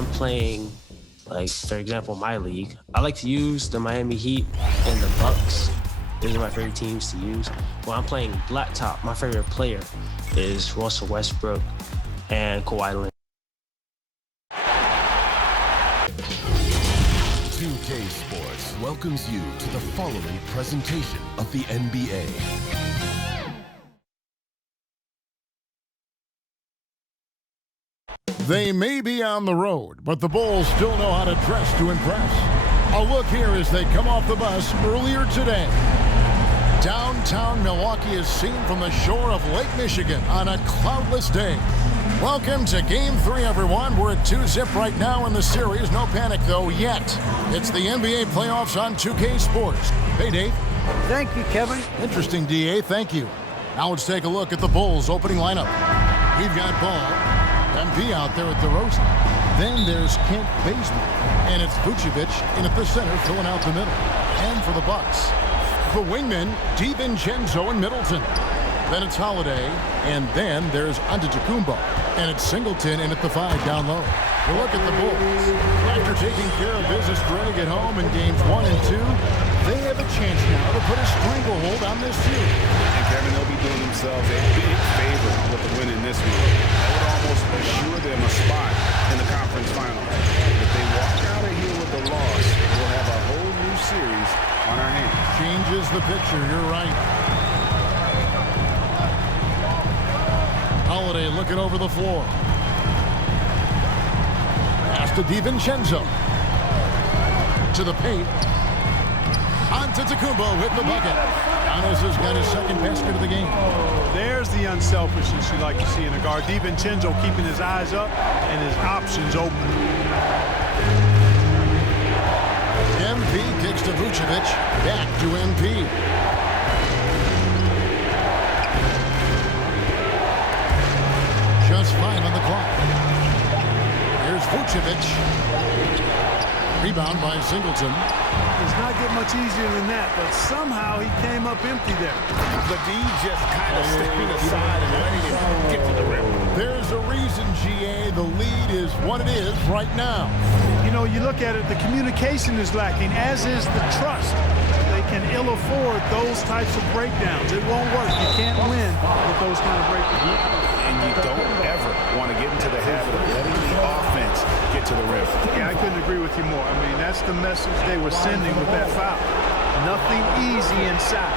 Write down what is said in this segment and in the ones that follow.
I'm playing, like, for example, my league, I like to use the Miami Heat and the Bucks. Those are my favorite teams to use. When I'm playing Blacktop, my favorite player is Russell Westbrook and Kawhi Leonard. 2K Sports welcomes you to the following presentation of the NBA. They may be on the road, but the Bulls still know how to dress to impress. A look here as they come off the bus earlier today. Downtown Milwaukee is seen from the shore of Lake Michigan on a cloudless day. Welcome to Game 3, everyone. We're at 2-zip right now in the series. No panic, though, yet. It's the NBA playoffs on 2K Sports. Hey, Dave. Thank you, Kevin. Interesting, DA. Thank you. Now let's take a look at the Bulls' opening lineup. We've got Ball, MP out there at DeRozan. Then there's Kent Bazemore, and it's Vucevic in at the center, filling out the middle. And for the Bucks, the wingmen, DiVincenzo and Middleton. Then it's Holiday, and then there's Antetokounmpo, and it's Singleton in at the 5 down low. We'll look at the Bulls. After taking care of business running at home in games 1 and 2, they have a chance now to put a stranglehold on this series. And Kevin, they'll be doing themselves a big favor with the win in this week. That would almost assure them a spot in the conference finals. If they walk out of here with a loss, we'll have a whole new series on our hands. Changes the picture, you're right. Holiday looking over the floor. Pass to DiVincenzo. To the paint. Antetokounmpo with the bucket. Giannis has got his second basket of the game. There's the unselfishness you like to see in a guard. DiVincenzo keeping his eyes up and his options open. MP kicks to Vucevic. Back to MP. Just 5 on the clock. Here's Vucevic. Rebound by Singleton. It's not getting much easier than that, but somehow he came up empty there. The D just kind of stepping aside and letting him get to the rim. There's a reason, GA, the lead is what it is right now. You know, you look at it, the communication is lacking, as is the trust. They can ill afford those types of breakdowns. It won't work. You can't win with those kind of breakdowns. And you don't ever want to get into the habit of letting the offense get to the rim. Yeah, I couldn't agree with you more. I mean, that's the message they were sending with that foul. Nothing easy inside.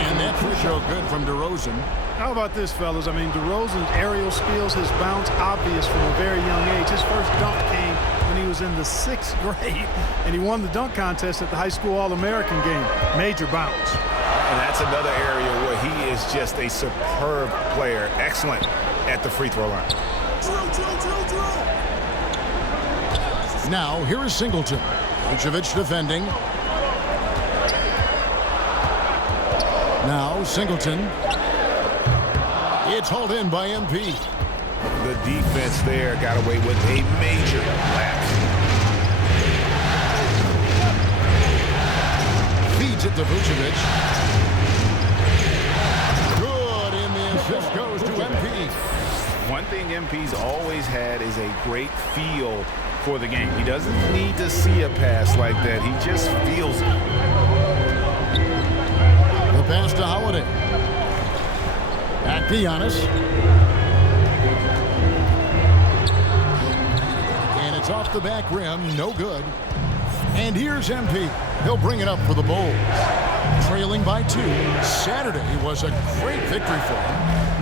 And that free throw good from DeRozan. How about this, fellas? I mean, DeRozan's aerial skills, his bounce, obvious from a very young age. His first dunk came when he was in the 6th grade, and he won the dunk contest at the high school All-American game. Major bounce. And that's another area where he is just a superb player. Excellent at the free throw line. Now, here is Singleton. Vucevic defending. Now, Singleton. It's hauled in by MP. The defense there got away with a major lapse. Feeds it to Vucevic. Good, and the assist goes to MP. One thing MP's always had is a great feel for the game. He doesn't need to see a pass like that. He just feels it. The pass to Holiday. Back to Giannis. And it's off the back rim. No good. And here's MP. He'll bring it up for the Bulls. Trailing by 2. Saturday was a great victory for him.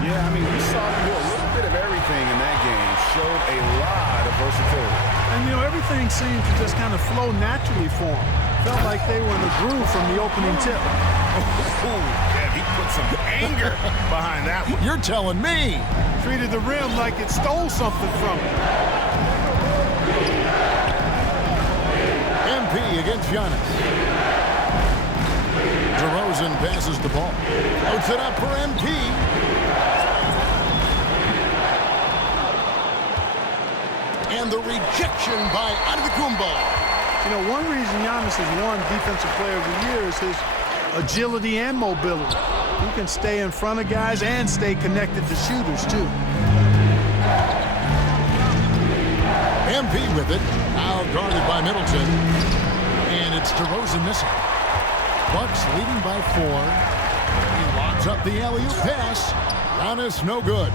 Yeah, I mean, we saw him do a little bit of everything in that game. Showed a lot of versatility. And, you know, everything seemed to just kind of flow naturally for him. Felt like they were in a groove from the opening tip. Yeah, he put some anger behind that one. You're telling me. Treated the rim like it stole something from him. MP against Giannis. DeRozan passes the ball. Loads it up for MP. And the rejection by Antetokounmpo. You know, one reason Giannis has won Defensive Player of the Year is his agility and mobility. He can stay in front of guys and stay connected to shooters, too. MP with it. Now guarded by Middleton. And it's DeRozan missing. Bucks leading by 4. He lobs up the alley-oop pass. Giannis no good.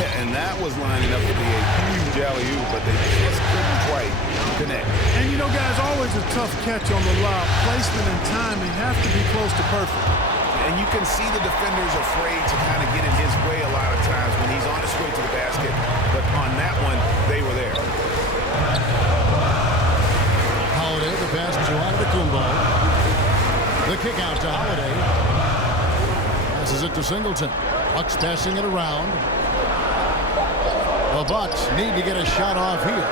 Yeah, and that was lining up to be a huge alley-oop, but they just couldn't quite connect. And you know, guys, always a tough catch on the lob. Placement and timing have to be close to perfect. And you can see the defenders afraid to kind of get in his way a lot of times when he's on his way to the basket. But on that one, they were there. Holiday, the pass to Antetokounmpo. The kick out to Holiday. Passes it to Singleton. Bucks passing it around. The Bucks need to get a shot off here.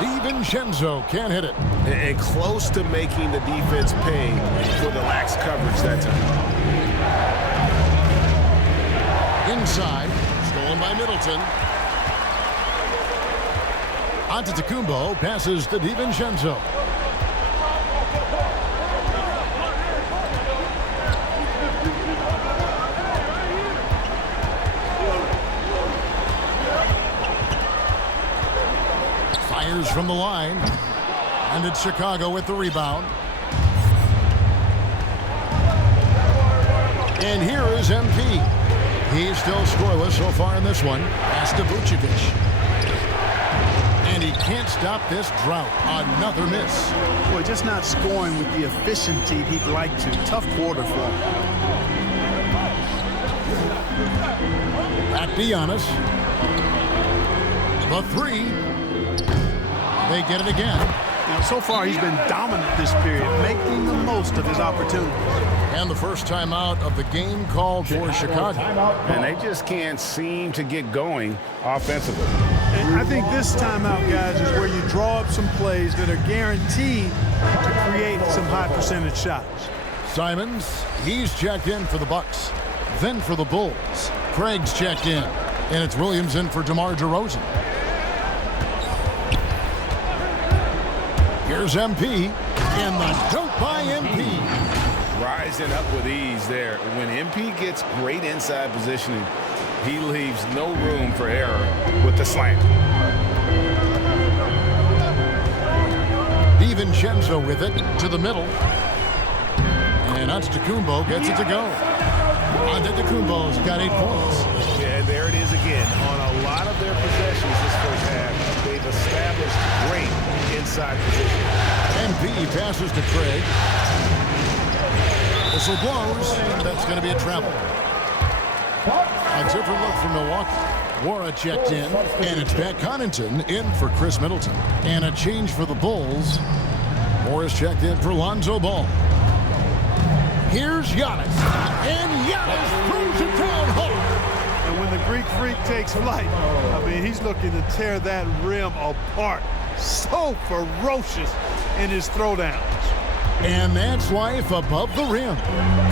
DiVincenzo can't hit it. And close to making the defense pay for the lax coverage that time. Inside, stolen by Middleton. Antetokounmpo passes to DiVincenzo. Fires from the line. And it's Chicago with the rebound. And here is MP. He's still scoreless so far in this one. Pass to Vucevic. And he can't stop this drought. Another miss. Boy, just not scoring with the efficiency he'd like to. Tough quarter for him. Back to Giannis. The 3. They get it again. Now, so far, he's been dominant this period, making the most of his opportunity. And the first timeout of the game called for Chicago. And they just can't seem to get going offensively. And I think this timeout, guys, is where you draw up some plays that are guaranteed to create some high percentage shots. Simons, he's checked in for the Bucks. Then for the Bulls, Craig's checked in. And it's Williams in for DeMar DeRozan. Here's MP, and the dunk by MP. Rising up with ease there. When MP gets great inside positioning, he leaves no room for error with the slam. DiVincenzo with it to the middle. And Antetokounmpo gets it to go. Antetokounmpo's got 8 points. Yeah, there it is again. On a lot of their possessions this first half, they've established great inside position. MP passes to Craig. Whistle blows. That's going to be a travel. A different look from Milwaukee. Wara checked in, and it's Pat Connaughton in for Chris Middleton. And a change for the Bulls. Morris checked in for Lonzo Ball. Here's Giannis. And Giannis throws it down hard. And when the Greek Freak takes flight, I mean, he's looking to tear that rim apart. So ferocious in his throwdowns. And that's life above the rim,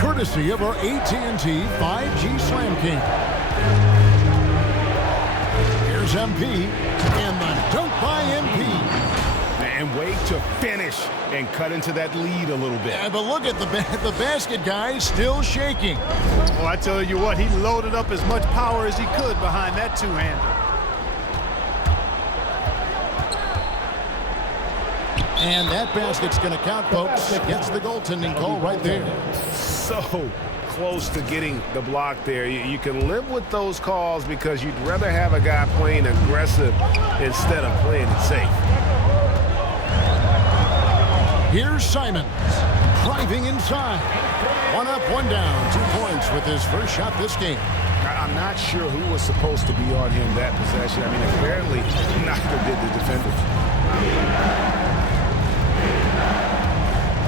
courtesy of our AT&T 5G Slam King. Here's MP, and the dunk by MP. And wait to finish and cut into that lead a little bit. Yeah, but look at the basket guy still shaking. Well, I tell you what, he loaded up as much power as he could behind that two-hander. And that basket's going to count, folks. Gets the goaltending call right there. So close to getting the block there. You can live with those calls because you'd rather have a guy playing aggressive instead of playing it safe. Here's Simons, driving inside. 1 up, 1 down, 2 points with his first shot this game. I'm not sure who was supposed to be on him that possession. I mean, apparently neither did the defenders.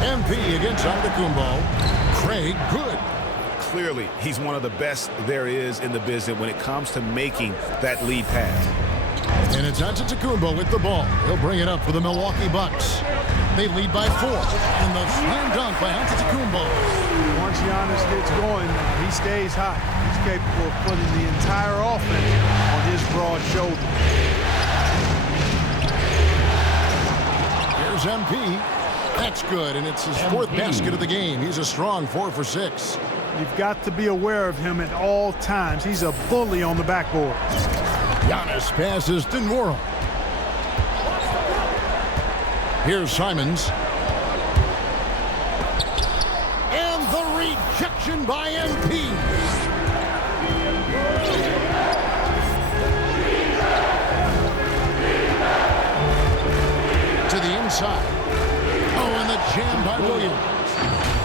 MP against Antetokounmpo. Craig, good. Clearly, he's one of the best there is in the business when it comes to making that lead pass. And it's Antetokounmpo with the ball. He'll bring it up for the Milwaukee Bucks. They lead by 4. And the slam dunk by Antetokounmpo. Once Giannis gets going, he stays hot. He's capable of putting the entire offense on his broad shoulder. Here's MP. That's good, and it's his 4th basket of the game. He's a strong 4 for 6. You've got to be aware of him at all times. He's a bully on the backboard. Giannis passes to Nwora. Here's Simons. And the rejection by MP. To the inside. Oh, and the jam by Williams.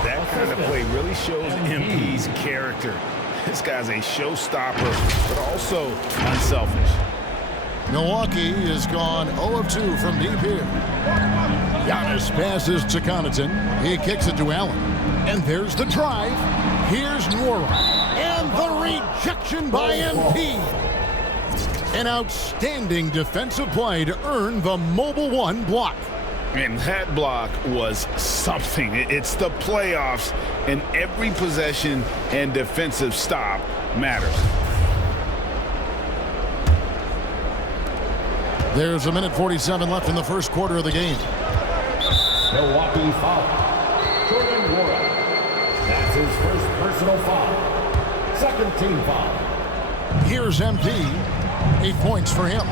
That kind of play really shows MP's character. This guy's a showstopper, but also unselfish. Milwaukee has gone 0 of 2 from deep here. Giannis passes to Connaughton. He kicks it to Allen. And there's the drive. Here's Nwora. And the rejection by MP. An outstanding defensive play to earn the Mobile One block. And that block was something. It's the playoffs, and every possession and defensive stop matters. There's a minute 47 left in the first quarter of the game. Milwaukee foul. Jordan Nwora. That's his first personal foul. Second team foul. Here's MP. 8 points for him.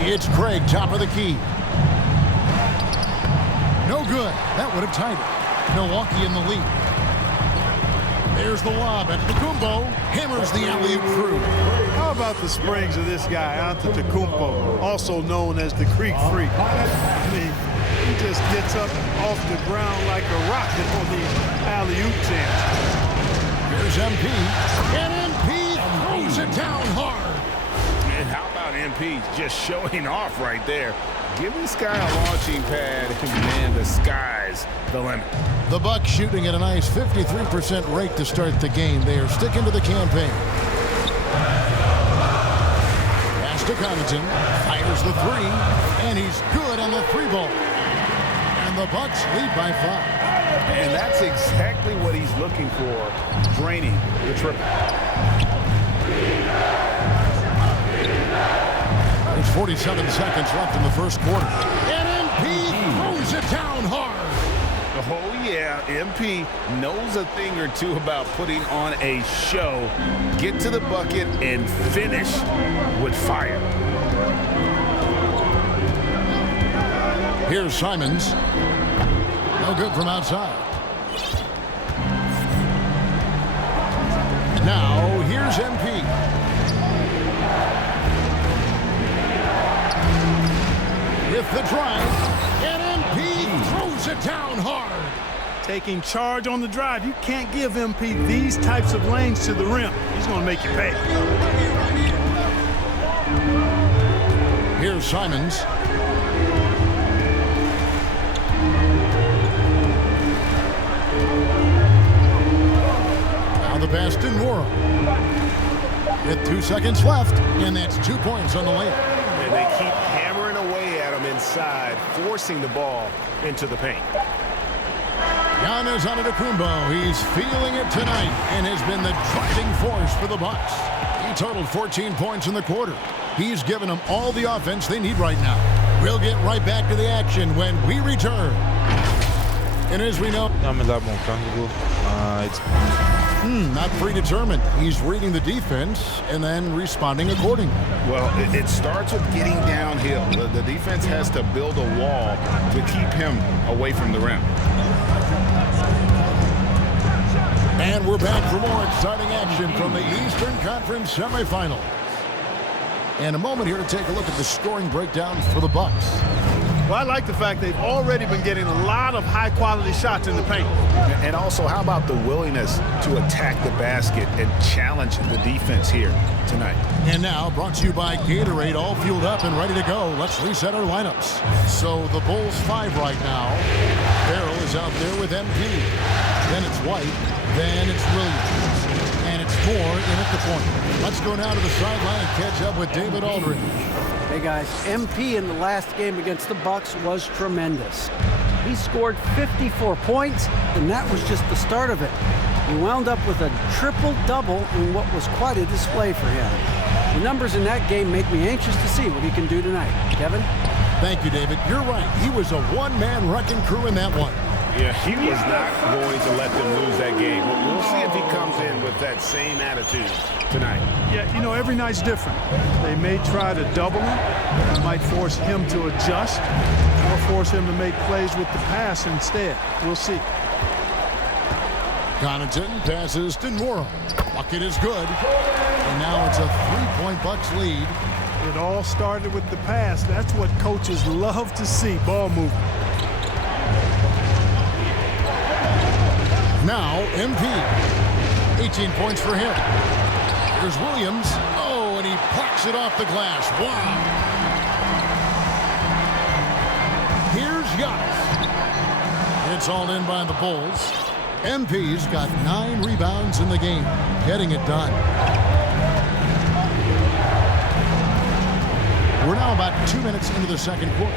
It's Craig, top of the key. No good. That would have tied it. Milwaukee in the lead. There's the lob at Antetokounmpo. Hammers the alley-oop through. How about the springs of this guy, Antetokounmpo, also known as the Creek Freak? I mean, he just gets up off the ground like a rocket on these alley-oop chances. Here's MP. And MP throws it down hard. And how about MP just showing off right there? Give this guy a launching pad, and man, the sky's the limit. The Bucks shooting at a nice 53% rate to start the game. They are sticking to the campaign. Pass to Connaughton. Fires the three. And he's good on the three ball. And the Bucks lead by 5. And that's exactly what he's looking for, draining the triple. There's 47 seconds left in the first quarter. And MP throws it down hard. Oh, yeah, MP knows a thing or two about putting on a show. Get to the bucket and finish with fire. Here's Simons. No good from outside. Now, here's MP. With the drive, and MP throws it down hard. Taking charge on the drive. You can't give MP these types of lanes to the rim. He's going to make you pay. Here's Simons. Now the pass to Nwora. With 2 seconds left, and that's 2 points on the layup. And they keep hammering away at him inside, forcing the ball into the paint. Giannis Antetokounmpo, he's feeling it tonight and has been the driving force for the Bucks. He totaled 14 points in the quarter. He's given them all the offense they need right now. We'll get right back to the action when we return. And as we know, not predetermined. He's reading the defense and then responding accordingly. Well, it starts with getting downhill. The defense has to build a wall to keep him away from the rim. And we're back for more exciting action from the Eastern Conference semifinal. And a moment here to take a look at the scoring breakdown for the Bucks. Well, I like the fact they've already been getting a lot of high-quality shots in the paint. And also, how about the willingness to attack the basket and challenge the defense here tonight? And now, brought to you by Gatorade, all fueled up and ready to go. Let's reset our lineups. So the Bulls 5 right now. Farrell is out there with MP. Then it's White. Then it's Williams. And it's Moore in at the point. Let's go now to the sideline and catch up with David Aldridge. Hey guys, MP in the last game against the Bucks was tremendous. He scored 54 points, and that was just the start of it. He wound up with a triple-double in what was quite a display for him. The numbers in that game make me anxious to see what he can do tonight. Kevin? Thank you, David. You're right. He was a one-man wrecking crew in that one. Yeah, he was not going to let them lose that game. We'll see if he comes in with that same attitude tonight. Yeah, you know, every night's different. They may try to double him. It might force him to adjust or force him to make plays with the pass instead. We'll see. Connaughton passes to Nora. Bucket is good. And now it's a 3-point Bucks lead. It all started with the pass. That's what coaches love to see, ball movement. Now, MP. 18 points for him. Here's Williams. Oh, and he plucks it off the glass. Wow. Here's Giannis. It's all in by the Bulls. MP's got 9 rebounds in the game, getting it done. We're now about 2 minutes into the second quarter.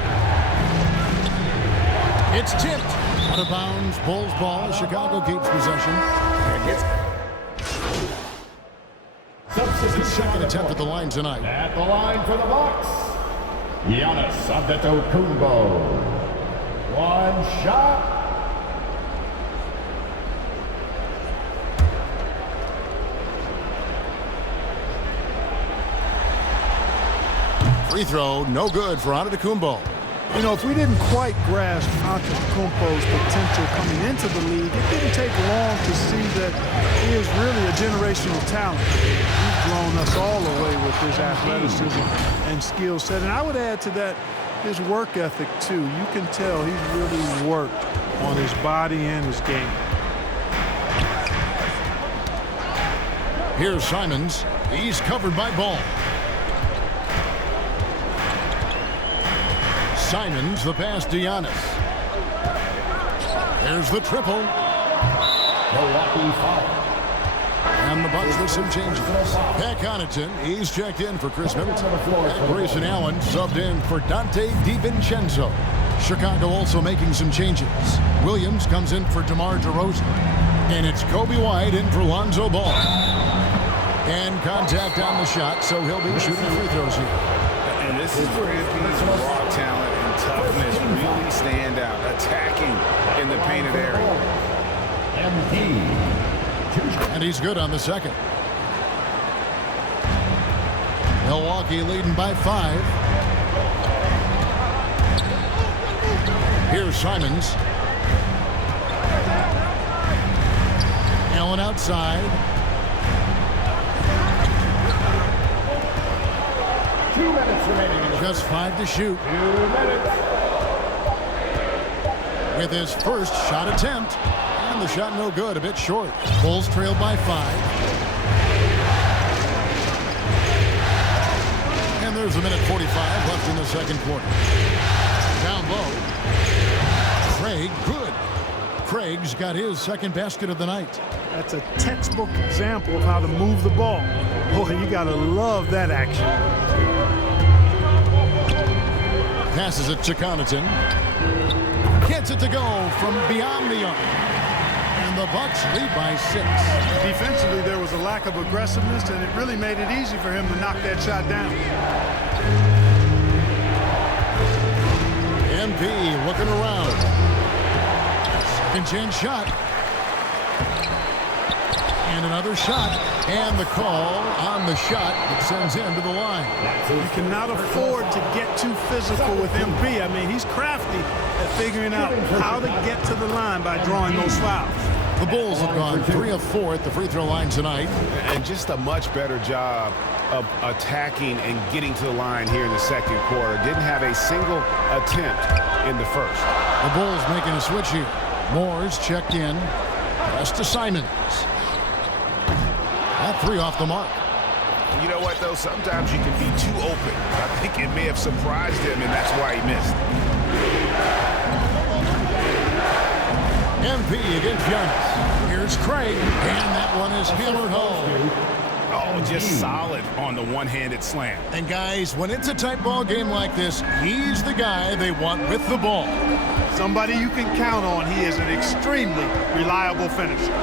It's tipped. Out of bounds, Bulls ball. Chicago keeps possession. This is his second attempt at the line tonight. At the line for the Bucks, Giannis Antetokounmpo. One shot. Free throw, no good for Antetokounmpo. You know, if we didn't quite grasp Antetokounmpo's potential coming into the league, it didn't take long to see that he is really a generational talent. He's blown us all away with his athleticism and skill set. And I would add to that his work ethic, too. You can tell he's really worked on his body and his game. Here's Simons. He's covered by Ball. Simons, the pass to Giannis. There's the triple. Milwaukee foul. And the Bucks with some changes. Pat Connaughton, he's checked in for Chris Middleton. And Grayson Allen subbed in for Dante DiVincenzo. Chicago also making some changes. Williams comes in for DeMar DeRozan. And it's Kobe White in for Lonzo Ball. And contact on the shot, so he'll be shooting free throws here. And this is where MP's raw talent and toughness really stand out, attacking in the painted area. And he's good on the second. Milwaukee leading by 5. Here's Simons. Allen outside. 2 minutes remaining. Just 5 to shoot. 2 minutes. With his first shot attempt. And the shot no good, a bit short. Bulls trailed by 5. And there's a minute 45 left in the second quarter. Down low. Craig, good. Craig's got his second basket of the night. That's a textbook example of how to move the ball. Boy, you gotta love that action. Passes it to Connaughton. Gets it to go from beyond the arc. And the Bucks lead by 6. Defensively, there was a lack of aggressiveness, and it really made it easy for him to knock that shot down. MP looking around. Second chance shot. And another shot. And the call on the shot that sends him to the line. You cannot afford to get too physical with MP. I mean, he's crafty at figuring out how to get to the line by drawing those fouls. The Bulls have gone 3 of 4 at the free throw line tonight. And just a much better job of attacking and getting to the line here in the second quarter. Didn't have a single attempt in the first. The Bulls making a switch here. Moore's checked in. Pass to Simons. That 3 off the mark. You know what, though? Sometimes you can be too open. I think it may have surprised him, and that's why he missed. MP against Giannis. Here's Craig, and that one is hammered home. Oh, just solid on the one-handed slam. And guys, when it's a tight ball game like this, he's the guy they want with the ball. Somebody you can count on. He is an extremely reliable finisher.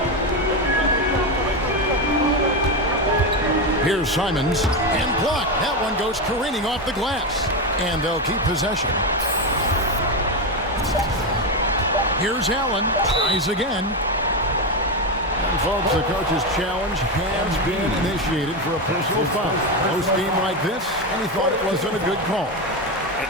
Here's Simons, and blocked. That one goes careening off the glass. And they'll keep possession. Here's Allen. Tries again. And folks, the coach's challenge has been initiated for a personal foul. Close game like this, and he thought it wasn't a good call.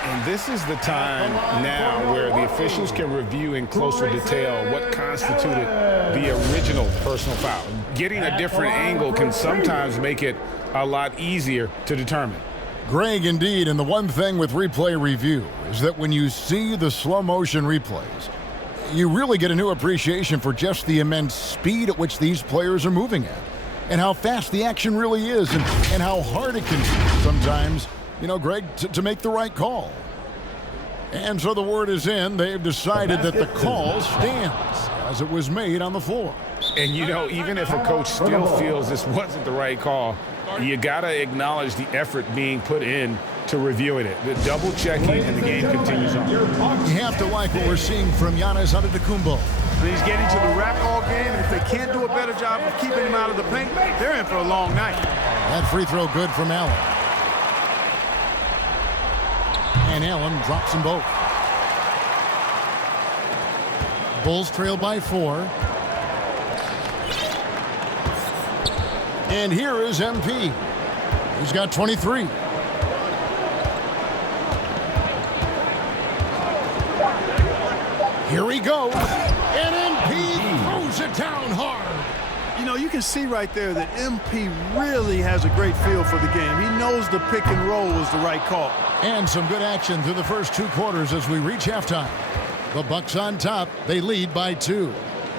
And this is the time now where the officials can review in closer detail what constituted the original personal foul. Getting a different angle can sometimes make it a lot easier to determine. Greg, indeed, and the one thing with replay review is that when you see the slow motion replays, you really get a new appreciation for just the immense speed at which these players are moving at, and how fast the action really is, and how hard it can be sometimes, you know, Greg, to make the right call. And so the word is in. They've decided that the call stands as it was made on the floor. And, you know, even if a coach still feels this wasn't the right call, you got to acknowledge the effort being put in to reviewing it. The double checking, and the game continues on. You have to like what we're seeing from Giannis Antetokounmpo. He's getting to the rack all game, and if they can't do a better job of keeping him out of the paint, they're in for a long night. That free throw good from Allen. And Allen drops them both. Bulls trail by 4. And here is MP. He's got 23. Here he goes. And MP throws it down hard. You know, you can see right there that MP really has a great feel for the game. He knows the pick and roll is the right call. And some good action through the first 2 quarters as we reach halftime. The Bucks on top. They lead by 2.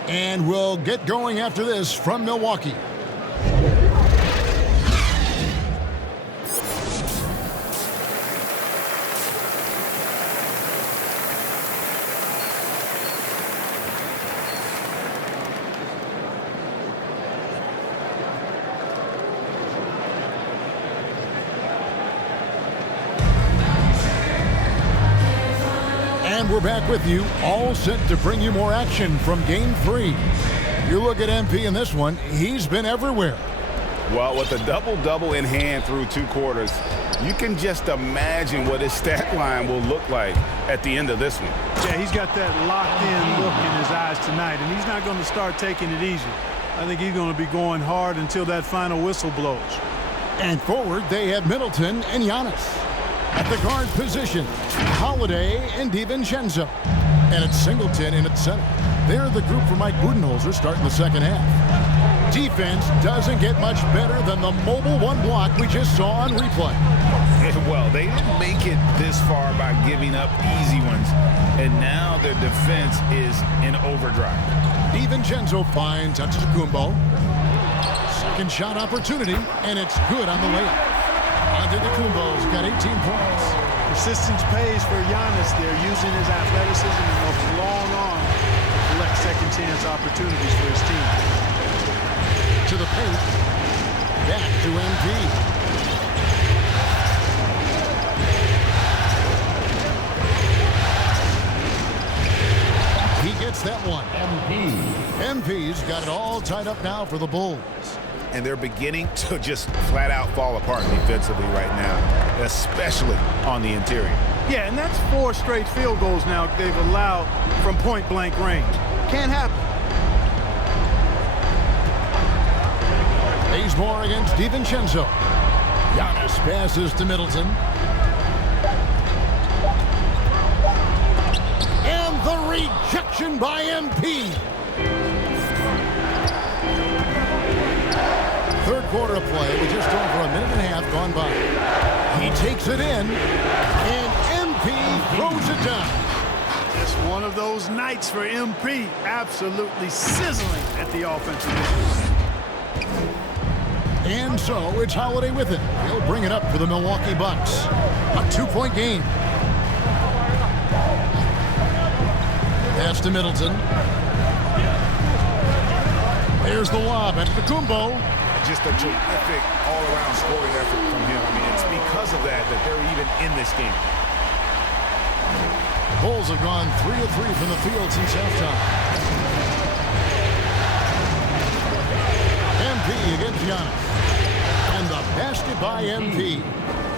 And we'll get going after this from Milwaukee. And we're back with you, all set to bring you more action from Game 3. You look at MP in this one, he's been everywhere. Well, with a double-double in hand through 2 quarters, you can just imagine what his stat line will look like at the end of this one. Yeah, he's got that locked-in look in his eyes tonight, and he's not going to start taking it easy. I think he's going to be going hard until that final whistle blows. And forward, they have Middleton and Giannis. At the guard position, Holiday and DiVincenzo. And it's Singleton in at center. They're the group for Mike Budenholzer starting the second half. Defense doesn't get much better than the mobile 1 block we just saw on replay. Well, they didn't make it this far by giving up easy ones, and now their defense is in overdrive. DiVincenzo finds Antetokounmpo. Second shot opportunity, and it's good on the layup. Antetokounmpo's got 18 points. Persistence pays for Giannis there, using his athleticism and those long arms to collect second chance opportunities for his team. To the paint. Back to MP. He gets that one. MP's got it all tied up now for the Bulls. And they're beginning to just flat out fall apart defensively right now, especially on the interior. Yeah, and that's 4 straight field goals now they've allowed from point-blank range. Can't happen. Bazemore against DiVincenzo. Giannis passes to Middleton. And the rejection by MP. Third quarter of play with just over a minute and a half gone by. He takes it in, and MP throws it down. It's one of those nights for MP. Absolutely sizzling at the offensive end. And so it's Holiday with it. He'll bring it up for the Milwaukee Bucks. A 2-point game. Pass to Middleton. There's the lob at Antetokounmpo. Just a terrific all-around scoring effort from him. I mean, it's because of that they're even in this game. Bulls have gone 3 of 3 from the field since halftime. MP against Giannis. And the basket by MP.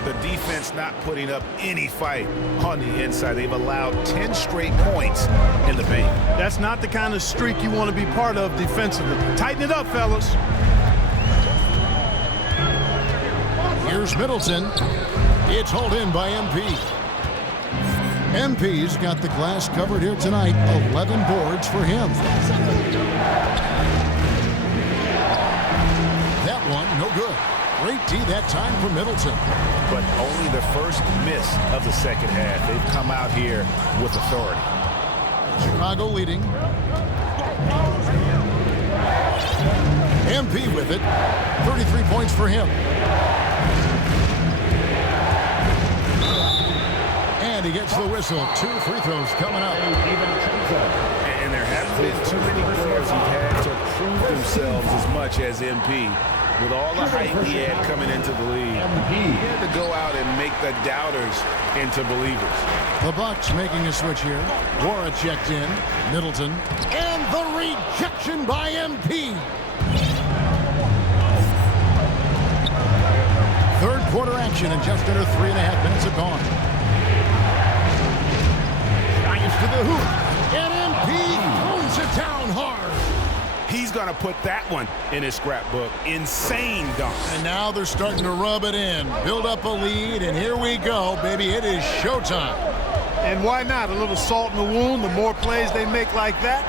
The defense not putting up any fight on the inside. They've allowed 10 straight points in the paint. That's not the kind of streak you want to be part of defensively. Tighten it up, fellas. Here's Middleton. It's hauled in by MP. MP's got the glass covered here tonight. 11 boards for him. That one, no good. Great D that time for Middleton. But only the first miss of the second half. They've come out here with authority. Chicago leading. MP with it. 33 points for him. And he gets the whistle. 2 free throws coming up. And there haven't been too many players who've had to prove themselves as much as MP. With all the hype he had coming into the league, he had to go out and make the doubters into believers. The Bucks making a switch here. Wara checked in. Middleton. And the rejection by MP. Third quarter action and just under 3.5 minutes have gone. Giants to the hoop. And MP throws it down hard. He's going to put that one in his scrapbook. Insane dunk. And now they're starting to rub it in. Build up a lead, and here we go, baby. It is showtime. And why not? A little salt in the wound. The more plays they make like that,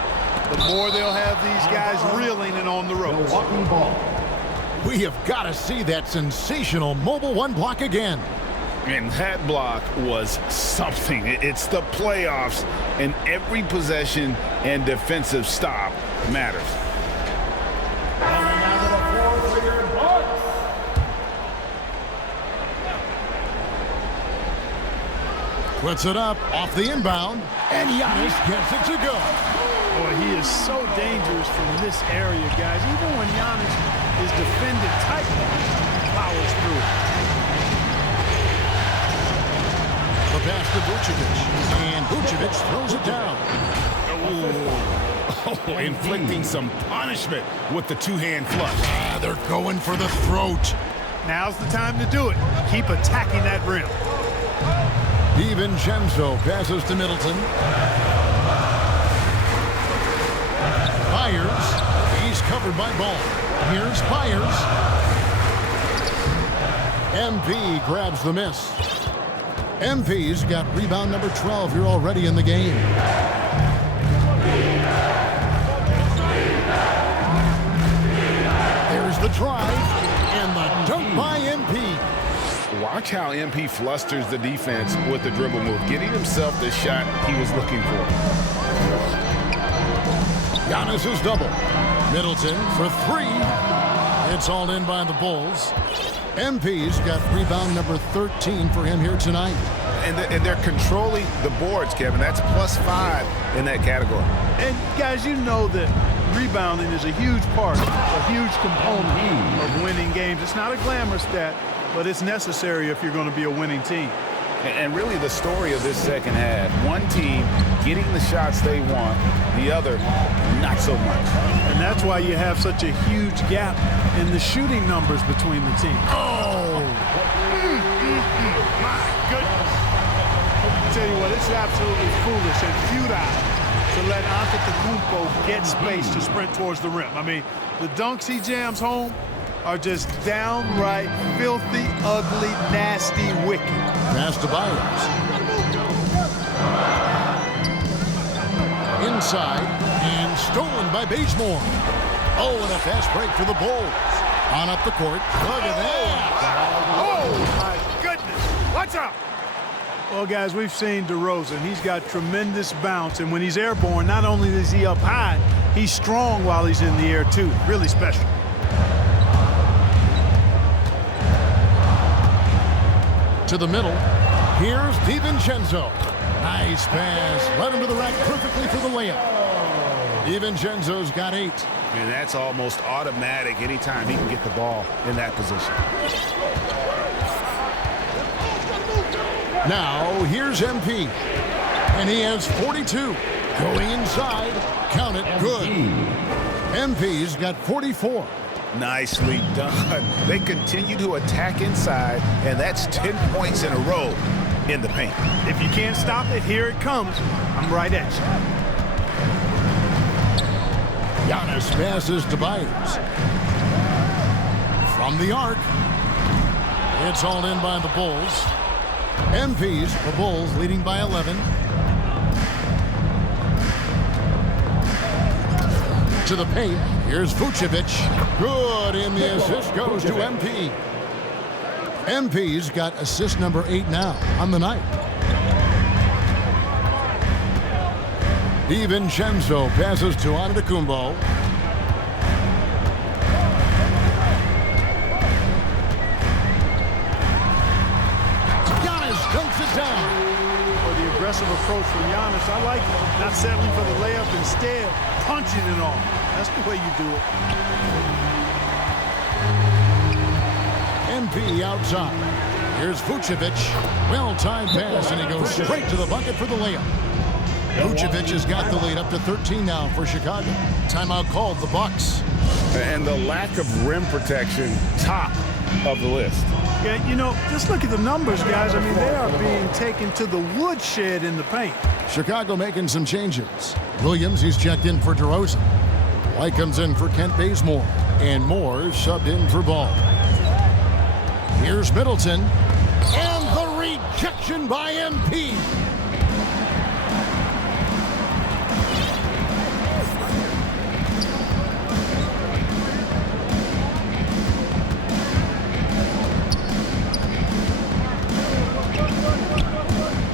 the more they'll have these guys reeling and on the ropes. We have got to see that sensational mobile one block again. And that block was something. It's the playoffs, and every possession and defensive stop matters. Puts it up off the inbound, and Giannis gets it to go. Boy, he is so dangerous from this area, guys. Even when Giannis is defended tightly, he powers through it. The pass to Vucevic, and Vucevic throws it down. Oh, inflicting some punishment with the two-hand flush. They're going for the throat. Now's the time to do it. Keep attacking that rim. DiVincenzo passes to Middleton. Byers. He's covered by Ball. Here's Byers. MP grabs the miss. MP's got rebound number 12 here already in the game. There's the drive and the dunk by MP. Watch how MP flusters the defense with the dribble move, getting himself the shot he was looking for. Giannis is double. Middleton for 3. It's all in by the Bulls. MP's got rebound number 13 for him here tonight. And they're controlling the boards, Kevin. That's +5 in that category. And guys, you know that rebounding is a huge part, a huge component of winning games. It's not a glamorous stat, but it's necessary if you're going to be a winning team. And really the story of this second half, one team getting the shots they want, the other not so much. And that's why you have such a huge gap in the shooting numbers between the teams. Oh! My goodness. I tell you what, it's absolutely foolish and futile to let Antetokounmpo get space to sprint towards the rim. I mean, the dunks he jams home are just downright filthy, ugly, nasty, wicked. Pass to Byers. Inside, and stolen by Bazemore. Oh, and a fast break for the Bulls. On up the court. Look at that. Oh, my goodness. Watch out. Well, guys, we've seen DeRozan. He's got tremendous bounce, and when he's airborne, not only is he up high, he's strong while he's in the air, too. Really special. To the middle. Here's DiVincenzo. Nice pass. Led him to the rack perfectly for the layup. DiVincenzo's got 8. And that's almost automatic anytime he can get the ball in that position. Now, here's MP. And he has 42. Going inside. Count it. Good. MP's got 44. Nicely done. They continue to attack inside, and that's 10 points in a row in the paint. If you can't stop it, here it comes. I'm right at you. Giannis passes to Byers. From the arc. It's hauled in by the Bulls. MPs, the Bulls leading by 11. To the paint. Here's Vucevic. Good, and the assist goes to MP. MP's got assist number 8 now on the night. DiVincenzo passes to Antetokounmpo. Giannis dunks it down. For the aggressive approach from Giannis, I like it. Not settling for the layup, instead punching it on. That's the way you do it. MP outside. Here's Vucevic. Well-timed pass, and he goes straight to the bucket for the layup. Vucevic has got the lead up to 13 now for Chicago. Timeout called the Bucks. And the lack of rim protection, top of the list. Yeah, you know, just look at the numbers, guys. I mean, they are being taken to the woodshed in the paint. Chicago making some changes. Williams, he's checked in for DeRozan. White comes in for Kent Bazemore. And Moore subbed in for Ball. Here's Middleton. And the rejection by MP.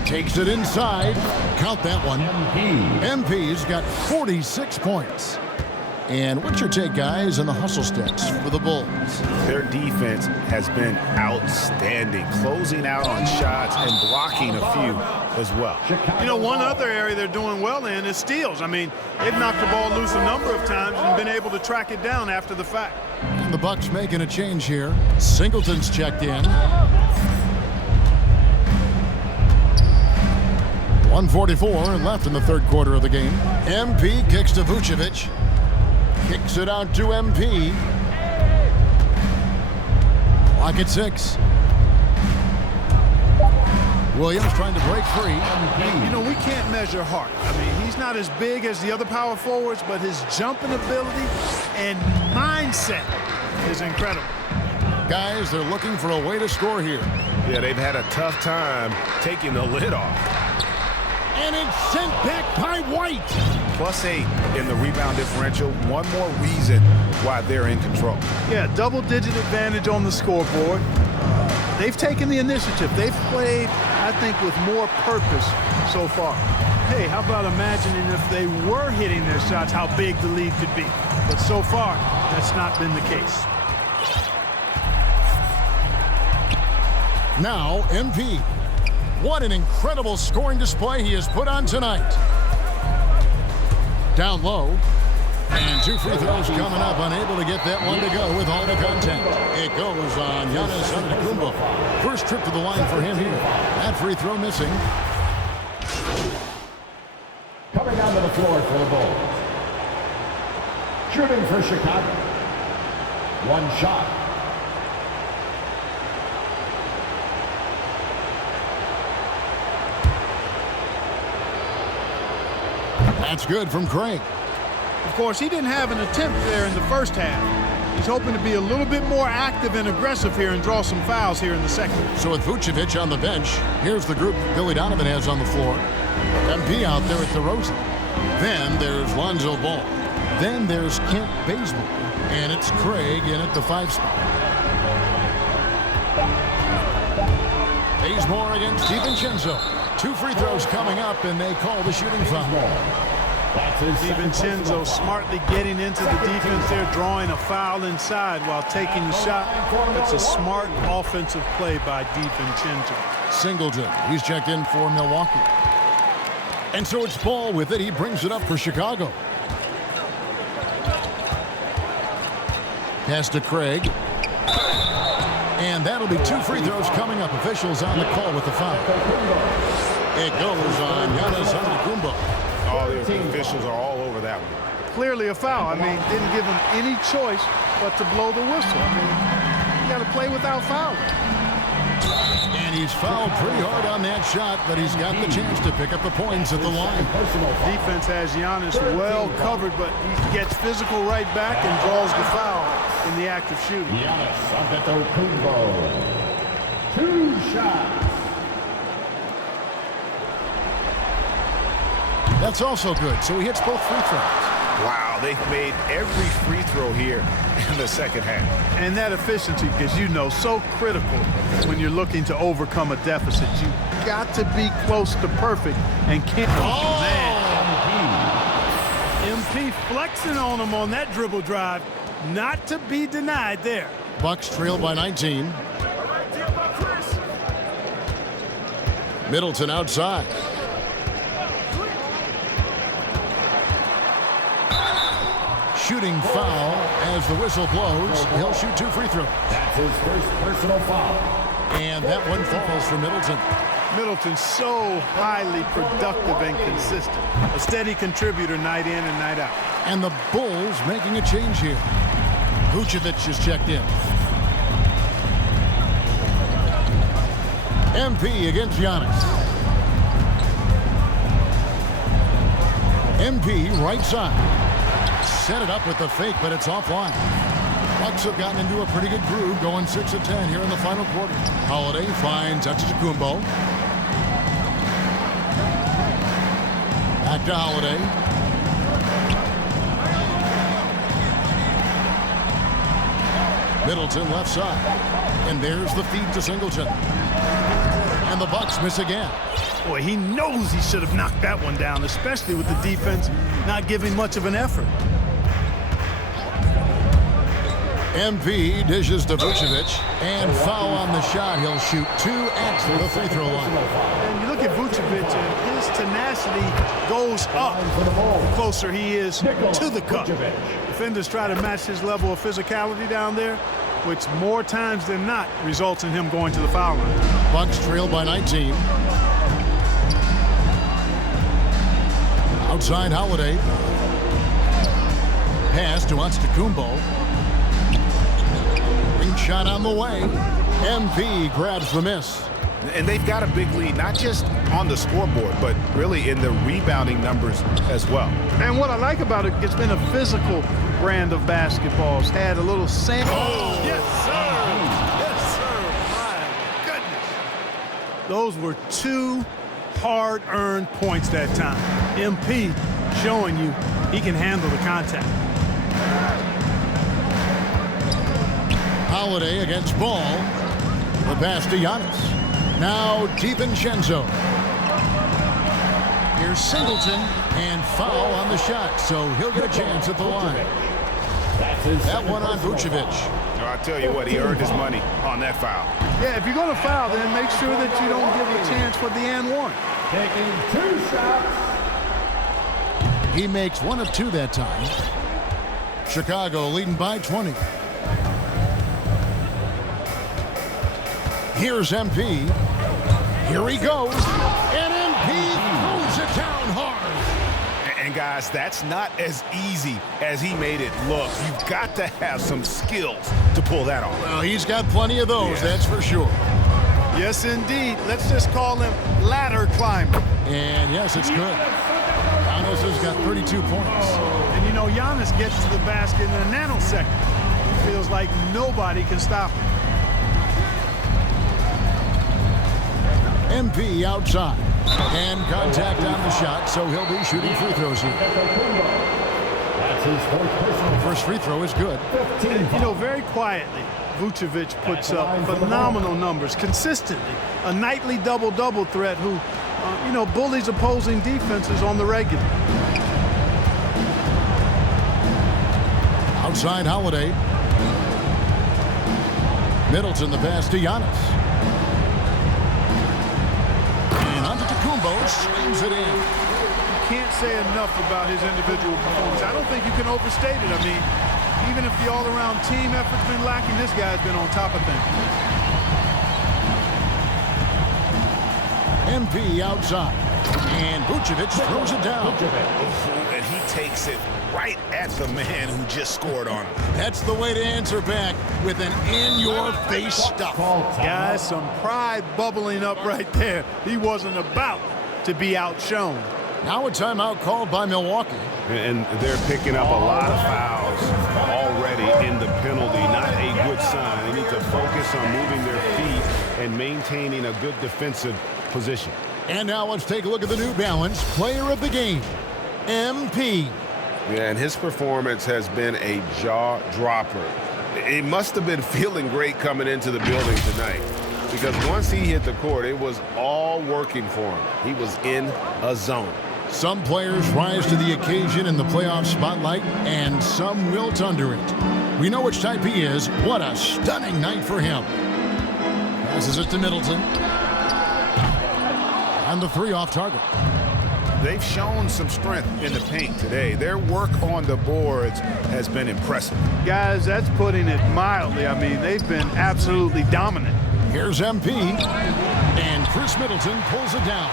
Takes it inside. Count that one. MP's got 46 points. And what's your take, guys, on the hustle steps for the Bulls? Their defense has been outstanding, closing out on shots and blocking a few as well. You know, one other area they're doing well in is steals. I mean, they've knocked the ball loose a number of times and been able to track it down after the fact. And the Bucks making a change here. Singleton's checked in. 1:44 left in the third quarter of the game. MP kicks to Vucevic. Kicks it out to MP. Clock at 6. Williams trying to break free. You know, we can't measure heart. I mean, he's not as big as the other power forwards, but his jumping ability and mindset is incredible. Guys, they're looking for a way to score here. Yeah, they've had a tough time taking the lid off. And it's sent back by White. +8 in the rebound differential. One more reason why they're in control. Yeah, double-digit advantage on the scoreboard. They've taken the initiative. They've played, I think, with more purpose so far. Hey, how about imagining if they were hitting their shots, how big the lead could be. But so far, that's not been the case. Now, MP. What an incredible scoring display he has put on tonight. Down low. And 2 free throws coming up. Unable to get that one to go with all the contact. It goes on Giannis Antetokounmpo. First trip to the line for him here. That free throw missing. Coming onto the floor for the Bulls. Shooting for Chicago. One shot. That's good from Craig. Of course, he didn't have an attempt there in the first half. He's hoping to be a little bit more active and aggressive here and draw some fouls here in the second. So with Vucevic on the bench, here's the group Billy Donovan has on the floor. MP out there at DeRozan. Then there's Lonzo Ball. Then there's Kent Bazemore. And it's Craig in at the 5 spot. Bazemore against DiVincenzo. 2 free throws coming up, and they call the shooting foul. DiVincenzo smartly getting into the defense there, drawing a foul inside while taking the shot. That's a smart offensive play by DiVincenzo. Singleton, he's checked in for Milwaukee. And so it's Ball with it. He brings it up for Chicago. Pass to Craig. And that'll be 2 free throws coming up. Officials on the call with the foul. It goes on Giannis Antetokounmpo. All the officials are all over that one. clearly a foul. I mean, didn't give him any choice but to blow the whistle. I mean, you got to play without fouling. And he's fouled pretty hard on that shot, but he's got the chance to pick up the points at the line. Defense has Giannis well covered, but he gets physical right back and draws the foul in the act of shooting. Giannis Antetokounmpo. 2 shots. That's also good, so he hits both free throws. Wow, they've made every free throw here in the second half. And that efficiency, because you know, so critical when you're looking to overcome a deficit. You got to be close to perfect and can't. Oh, man. MP flexing on him on that dribble drive. Not to be denied there. Bucks trail by 19. Middleton outside. Shooting foul as the whistle blows. He'll shoot 2 free throws. That's his first personal foul. And that one falls for Middleton. Middleton's so highly productive and consistent. A steady contributor night in and night out. And the Bulls making a change here. Vucevic is checked in. MP against Giannis. MP right side. Set it up with the fake, but it's offline. Bucks have gotten into a pretty good groove, going 6 of 10 here in the final quarter. Holiday finds Antetokounmpo. Back to Holiday. Middleton left side. And there's the feed to Singleton. And the Bucks miss again. Boy, he knows he should have knocked that one down, especially with the defense not giving much of an effort. MP dishes to Vucevic, and foul on the shot. He'll shoot 2 at the free throw line. And you look at Vucevic, and his tenacity goes up the closer he is to the cup. Defenders try to match his level of physicality down there, which more times than not results in him going to the foul line. Bucks trail by 19. Outside Holiday. Pass to Antetokounmpo. Ring shot on the way. MP grabs the miss. And they've got a big lead, not just on the scoreboard, but really in the rebounding numbers as well. And what I like about it, it's been a physical brand of basketball. It's had a little sample. Oh, yes, sir. Yes, sir. My goodness. Those were 2 hard-earned points that time. MP showing you he can handle the contact. Holiday against Ball. The pass to Giannis. Now DiVincenzo. Here's Singleton, and foul on the shot, so he'll get a chance at the line. That one on Vucevic. I'll tell you what, he earned his money on that foul. Yeah, if you're going to foul, then make sure that you don't give a chance for the and one. Taking 2 shots. He makes 1 of 2 that time. Chicago leading by 20. Here's MP. Here he goes. And MP throws it down hard. And guys, that's not as easy as he made it look. You've got to have some skills to pull that off. Well, he's got plenty of those, that's for sure. Yes, indeed. Let's just call him ladder climber. And yes, it's good. Giannis has got 32 points. And you know, Giannis gets to the basket in a nanosecond. He feels like nobody can stop him. MP outside. And contact on the shot, so he'll be shooting free throws here. That's his First free throw is good. And, you know, very quietly, Vucevic puts up phenomenal numbers consistently. A nightly double-double threat who, you know, bullies opposing defenses on the regular. Outside Holiday. Middleton, the pass to Giannis. And Antetokounmpo slams it in. You can't say enough about his individual performance. I don't think you can overstate it. I mean, even if the all-around team effort's been lacking, this guy's been on top of things. MP outside. And Vucevic throws it down. And he takes it right at the man who just scored on him. That's the way to answer back with an in-your-face stuff. Guys, some pride bubbling up right there. He wasn't about to be outshone. Now a timeout called by Milwaukee. And they're picking up a lot of fouls already in the penalty. Not a good sign. They need to focus on moving their feet and maintaining a good defensive position. And now let's take a look at the New Balance player of the game, MP. Yeah, and his performance has been a jaw-dropper. He must have been feeling great coming into the building tonight, because once he hit the court, it was all working for him. He was in a zone. Some players rise to the occasion in the playoff spotlight, and some wilt under it. We know which type he is. What a stunning night for him. Passes it to Middleton. And the three off target. They've shown some strength in the paint today. Their work on the boards has been impressive. Guys, that's putting it mildly. I mean, they've been absolutely dominant. Here's MP, and Chris Middleton pulls it down.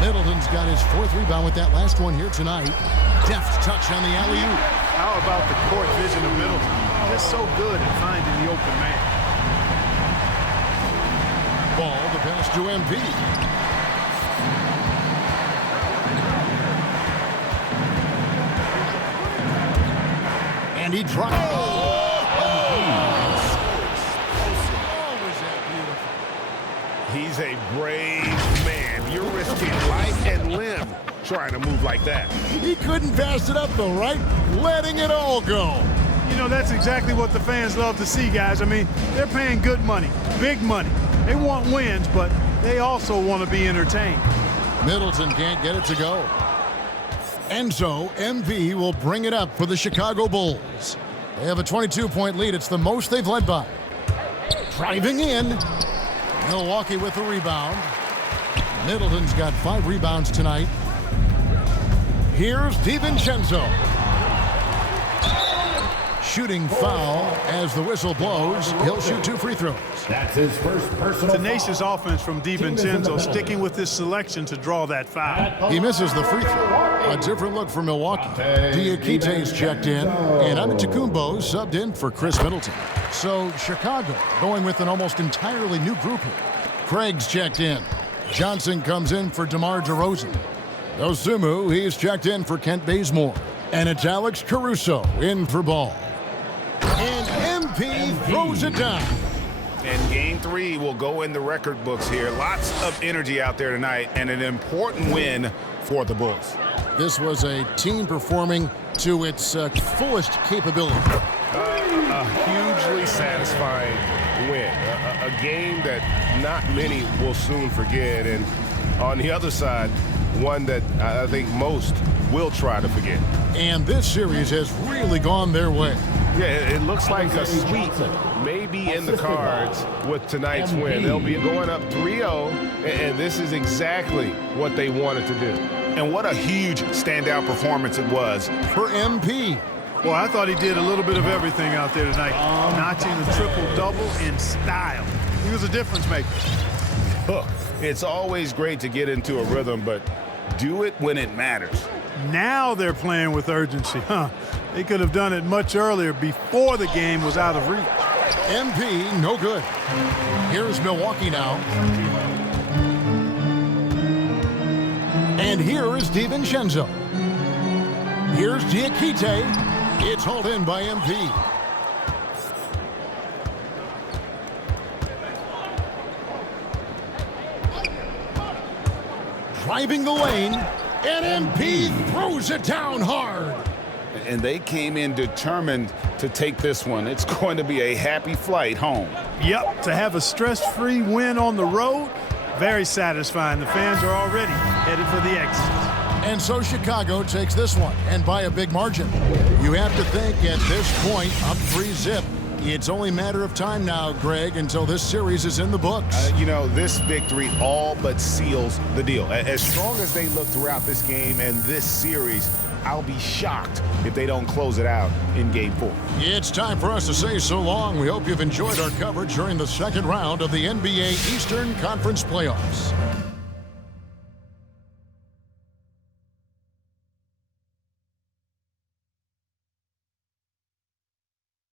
Middleton's got his fourth rebound with that last one here tonight. Deft touch on the alley-oop. How about the court vision of Middleton? Just so good at finding the open man. Ball, the pass to MP. And he drives. He's a brave man. You're risking life and limb trying to move like that. He couldn't pass it up, though, right? Letting it all go. You know, that's exactly what the fans love to see, guys. I mean, they're paying good money, big money. They want wins, but they also want to be entertained. Middleton can't get it to go. And so, MP will bring it up for the Chicago Bulls. They have a 22-point lead. It's the most they've led by. Driving in. Milwaukee with the rebound. Middleton's got 5 rebounds tonight. Here's DiVincenzo. Shooting foul as the whistle blows. He'll shoot 2 free throws. That's his first personal Tenacious foul. offense from DiVincenzo, sticking with his selection to draw that foul. He misses the free throw. A different look for Milwaukee. Diakite's checked in, and Antetokounmpo subbed in for Chris Middleton. So Chicago going with an almost entirely new group here. Craig's checked in. Johnson comes in for DeMar DeRozan. Dosunmu, he's checked in for Kent Bazemore. And it's Alex Caruso in for Ball. And MP throws it down. And Game 3 will go in the record books here. Lots of energy out there tonight, and an important win for the Bulls. This was a team performing to its fullest capability. A hugely satisfying win. A game that not many will soon forget. And on the other side, one that I think most will try to forget. And this series has really gone their way. Yeah, it looks like a sweep may be in the cards with tonight's win. They'll be going up 3-0, and this is exactly what they wanted to do. And what a huge standout performance it was For MP. Well, I thought he did a little bit of everything out there tonight, notching the triple-double in style. He was a difference maker. Look, it's always great to get into a rhythm, but do it when it matters. Now they're playing with urgency, huh? They could have done it much earlier, before the game was out of reach. MP, no good. Here's Milwaukee now. And here is DiVincenzo. Here's Diakite. It's hauled in by MP. Driving the lane, and MP throws it down hard. And they came in determined to take this one. It's going to be a happy flight home. Yep, to have a stress-free win on the road, very satisfying. The fans are already headed for the exit. And so Chicago takes this one, and by a big margin. You have to think at this point, up 3-zip. It's only a matter of time now, Greg, until this series is in the books. You know, this victory all but seals the deal. As strong as they look throughout this game and this series, I'll be shocked if they don't close it out in Game 4. It's time for us to say so long. We hope you've enjoyed our coverage during the second round of the NBA Eastern Conference Playoffs.